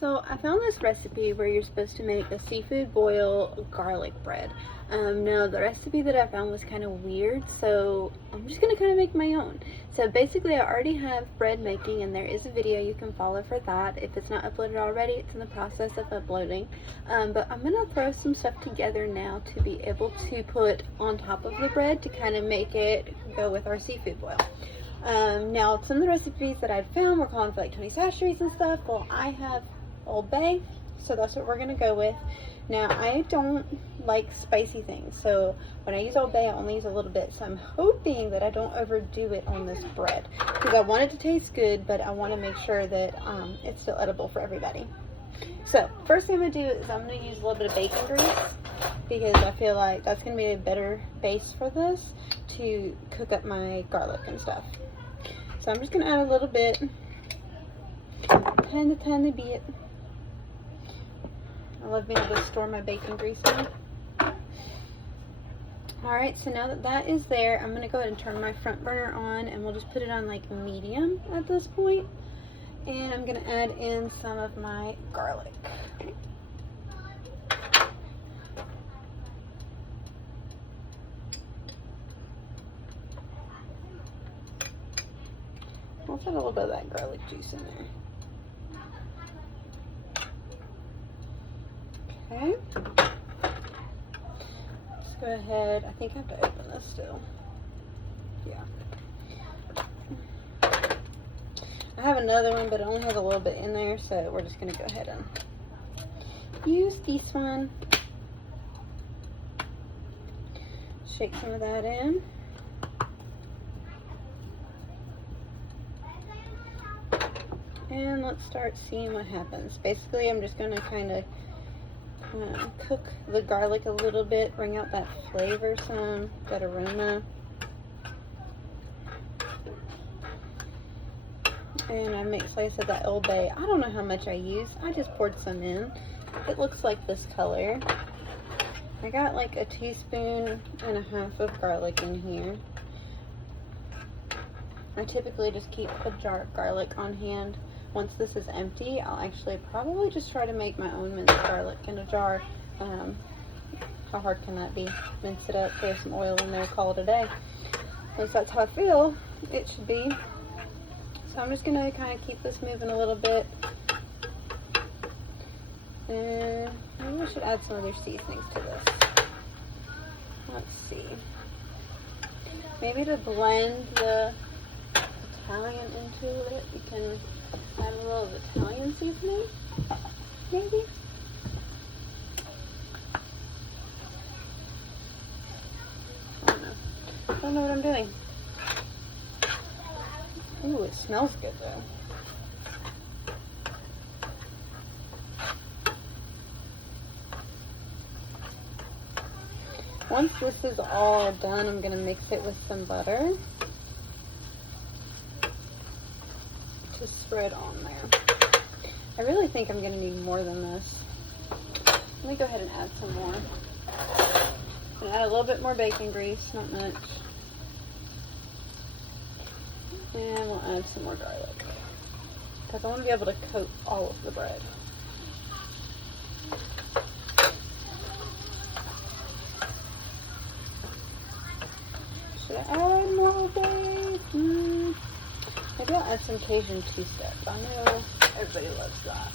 So I found this recipe where you're supposed to make a seafood boil garlic bread. Now the recipe that I found was kind of weird, so I'm just gonna kind of make my own. So basically I already have bread making, and there is a video you can follow for that. If it's not uploaded already, it's in the process of uploading. But I'm gonna throw some stuff together now to be able to put on top of the bread to kind of make it go with our seafood boil. Now some of the recipes that I'd found were calling for like 20 sachets and stuff. Well, I have Old Bay, so that's what we're gonna go with. Now I don't like spicy things, so when I use Old Bay I only use a little bit, so I'm hoping that I don't overdo it on this bread, because I want it to taste good, but I want to make sure that it's still edible for everybody. So first thing I'm gonna do is I'm gonna use a little bit of bacon grease, because I feel like that's gonna be a better base for this to cook up my garlic and stuff. So I'm just gonna add a little bit, tiny bit. I love being able to store my bacon grease in. Alright, so now that that is there, I'm going to go ahead and turn my front burner on, and we'll just put it on like medium at this point. And I'm going to add in some of my garlic. Let's add a little bit of that garlic juice in there. Okay, let's go ahead. I think I have to open this still. Yeah. I have another one, but it only has a little bit in there, so we're just going to go ahead and use this one. Shake some of that in. And let's start seeing what happens. Basically, I'm just going to kind of cook the garlic a little bit, bring out that flavor some, that aroma. And I mixed, like I said, that Old Bay. I don't know how much I used. I just poured some in. It looks like this color. I got like a teaspoon and a half of garlic in here. I typically just keep a jar of garlic on hand. Once this is empty, I'll actually probably just try to make my own minced garlic in a jar. How hard can that be? Mince it up, throw some oil in there, call it a day. At least that's how I feel it should be. So I'm just going to kind of keep this moving a little bit. And maybe I should add some other seasonings to this. Let's see. Maybe to blend the Italian into it, you can add a little of Italian seasoning, maybe. I don't know what I'm doing. Ooh, it smells good though. Once this is all done, I'm going to mix it with some butter to spread on there. I really think I'm going to need more than this. Let me go ahead and add some more. I'm going to add a little bit more bacon grease, not much. And we'll add some more garlic, because I want to be able to coat all of the bread. Should I add more bacon? Maybe I'll add some Cajun two-step. I know everybody loves that.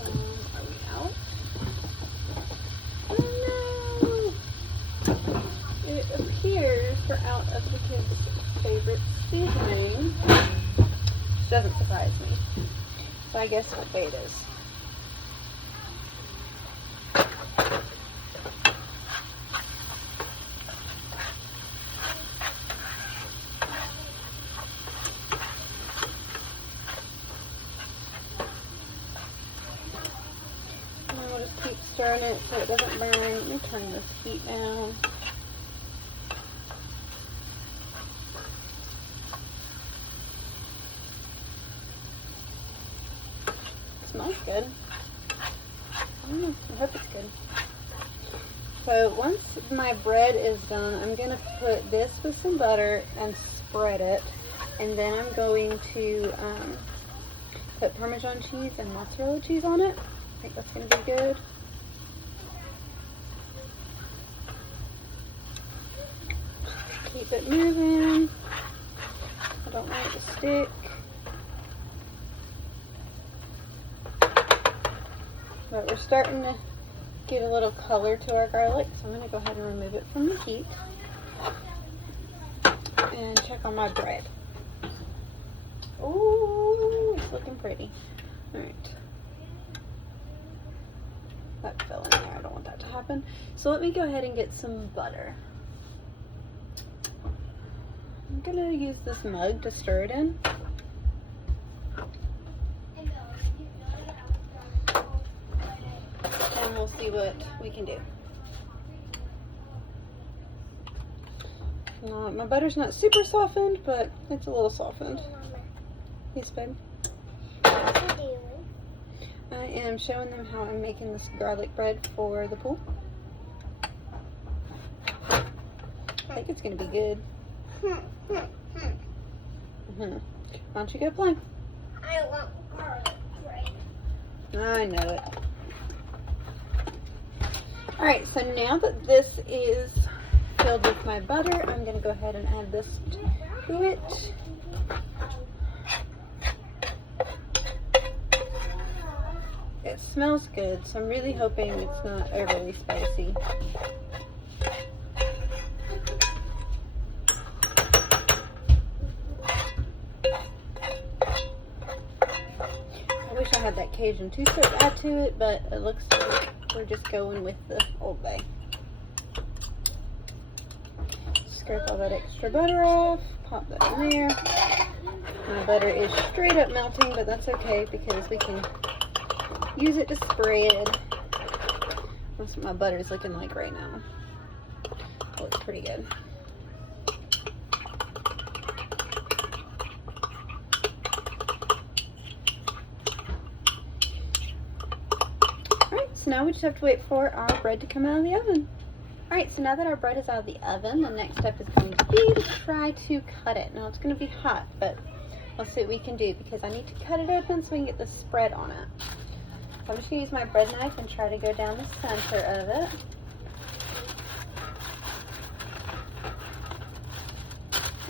Are we out? Oh no! It appears we're out of the kids' favorite seasoning, which doesn't surprise me. So I guess what day it is. Keep stirring it so it doesn't burn. Let me turn this heat down. It smells good. I hope it's good. So once my bread is done, I'm going to put this with some butter and spread it And then I'm going to put Parmesan cheese and mozzarella cheese on it. I think that's going to be good. Keep it moving. I don't want it to stick. But we're starting to get a little color to our garlic, so I'm going to go ahead and remove it from the heat and check on my bread. Oh, it's looking pretty. Alright. That fell in there. I don't want that to happen. So let me go ahead and get some butter. I'm going to use this mug to stir it in. And we'll see what we can do. My butter's not super softened, but it's a little softened. Yes, babe? What are you doing? I am showing them how I'm making this garlic bread for the pool. I think it's going to be good. Why don't you go play? I want garlic bread. I know it. Alright, so now that this is filled with my butter, I'm going to go ahead and add this to it. It smells good, so I'm really hoping it's not overly spicy. I wish I had that Cajun two-step to add to it, but it looks like we're just going with the Old Bay. Scrape all that extra butter off, pop that in there. My butter is straight up melting, but that's okay because we can use it to spread. That's what my butter is looking like right now. Looks pretty good. Alright, so now we just have to wait for our bread to come out of the oven. Alright, so now that our bread is out of the oven, the next step is going to be to try to cut it. Now it's going to be hot, but let's see what we can do because I need to cut it open so we can get the spread on it. So I'm just going to use my bread knife and try to go down the center of it.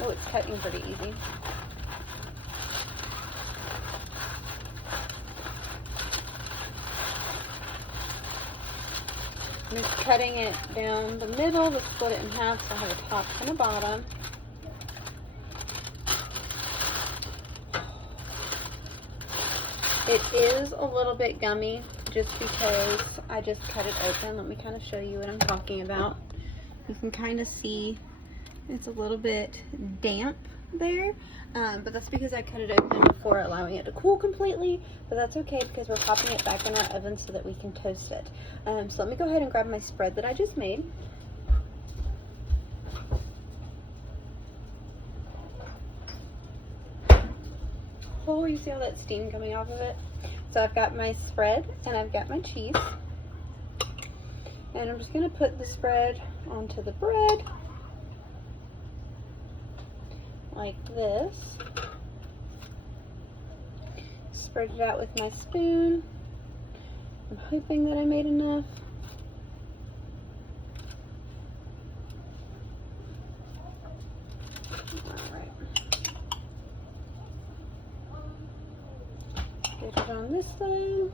Oh, it's cutting pretty easy. I'm just cutting it down the middle to split it in half so I have a top and a bottom. It is a little bit gummy just because I just cut it open. Let me kind of show you what I'm talking about. You can kind of see it's a little bit damp there, but that's because I cut it open before allowing it to cool completely, but that's okay because we're popping it back in our oven so that we can toast it. So let me go ahead and grab my spread that I just made. Oh, you see all that steam coming off of it? So I've got my spread and I've got my cheese. And I'm just going to put the spread onto the bread like this. Spread it out with my spoon. I'm hoping that I made enough. Alright. Get it on this side.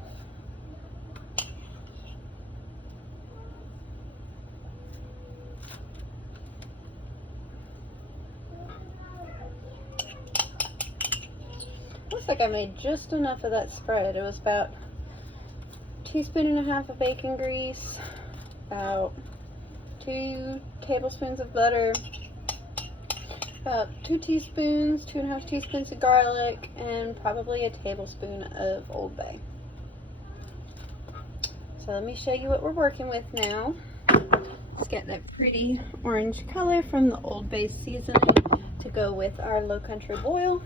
Looks like I made just enough of that spread. It was about a teaspoon and a half of bacon grease, about 2 tablespoons of butter, about 2 teaspoons, 2.5 teaspoons of garlic, and probably a tablespoon of Old Bay. So let me show you what we're working with now. Let's get that pretty orange color from the Old Bay seasoning to go with our Low Country boil.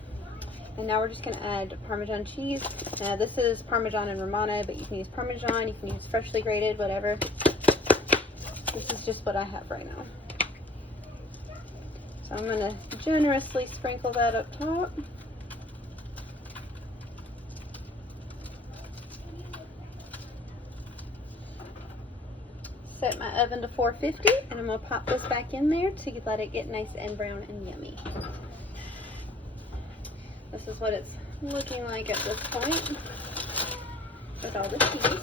And now we're just going to add Parmesan cheese. Now this is Parmesan and Romano, but you can use Parmesan, you can use freshly grated, whatever. This is just what I have right now. So I'm going to generously sprinkle that up top. Set my oven to 450, and I'm going to pop this back in there to let it get nice and brown and yummy. This is what it's looking like at this point with all the cheese.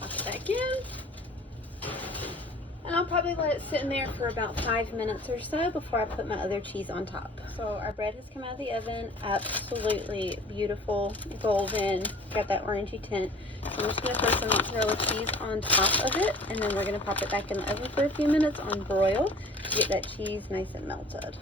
Pop it back in. And I'll probably let it sit in there for about 5 minutes or so before I put my other cheese on top. So our bread has come out of the oven, absolutely beautiful, golden, got that orangey tint. So I'm just gonna throw some mozzarella cheese on top of it, and then we're gonna pop it back in the oven for a few minutes on broil to get that cheese nice and melted.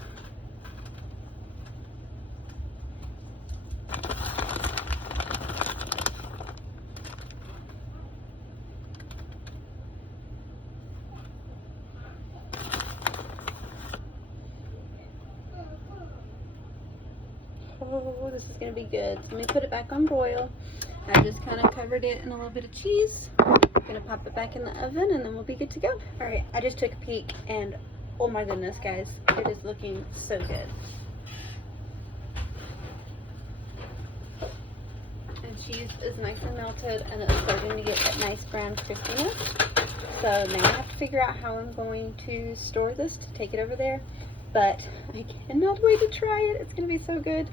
Oh, this is gonna be good. So let me put it back on broil. I just kind of covered it in a little bit of cheese. I'm gonna pop it back in the oven and then we'll be good to go. All right, I just took a peek and oh my goodness, guys, it is looking so good. And cheese is nice and melted and it's starting to get that nice brown crispiness. So now I have to figure out how I'm going to store this to take it over there. But I cannot wait to try it. It's gonna be so good.